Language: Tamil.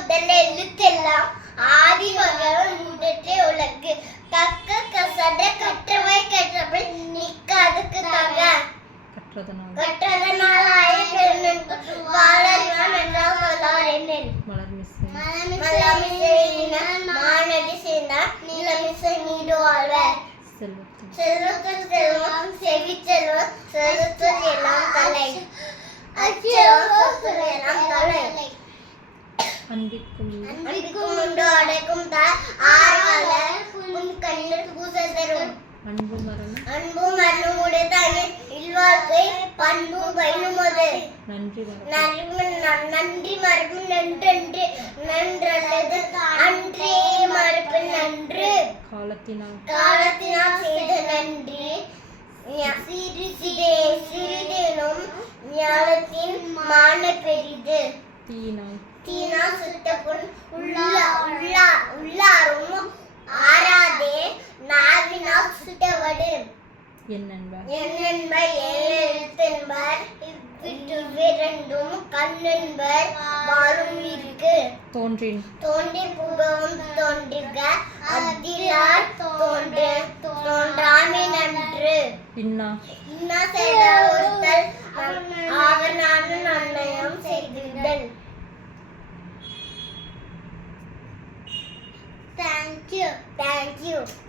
முதல் எழுத்தெல்லாம் ஆதி மகன் முதற்றே உலகு தக்க கசட கற்றவை கற்றபில் நிக்க அதுக்கு தக கற்றதனாலாய பெருநன்பு வாழலாம் என்றால் வல்லார் என்னில் மலமிசையினால் மானடி சேர்ந்தார் நிலமிசை நீடு வாழ்வர் செல்வத்தில் செல்வம் செவி செல்வம் செலுத்தல் எல்லாம் தலை அச்செல்வம் எல்லாம் தலை அன்பிற்கும் உண்டு அடைக்கும் ஆர்வலர் உன் கண்ணில் பூசை தரும் அன்பும் மரணம் உடைத்தானே இல்வாழ்க்கை பண்பும் பயனுமது நன்றி மரபு நன்றன்று நன்றல்லது அன்றே மரபு நன்று காலத்தினால் செய்த நன்றி சிறிதேனும் ஞானத்தின் மான பெரிது தீனா சுட்டப்புண் உள்ளாரும் ஆராதே நாவினால் சுட்டவடு என்னென்பர் எழுத்தென்பர் இவ்விரண்டும் கண்ணென்பர் வாழும் இருக்கு தோன்றி புகவும் தோன்றுக அதிலார் தோன்றாமை நன்று இன்னா செய்த ஒருத்தல் அவர் நானும் நன்னயம் செய்திடல். Thank you.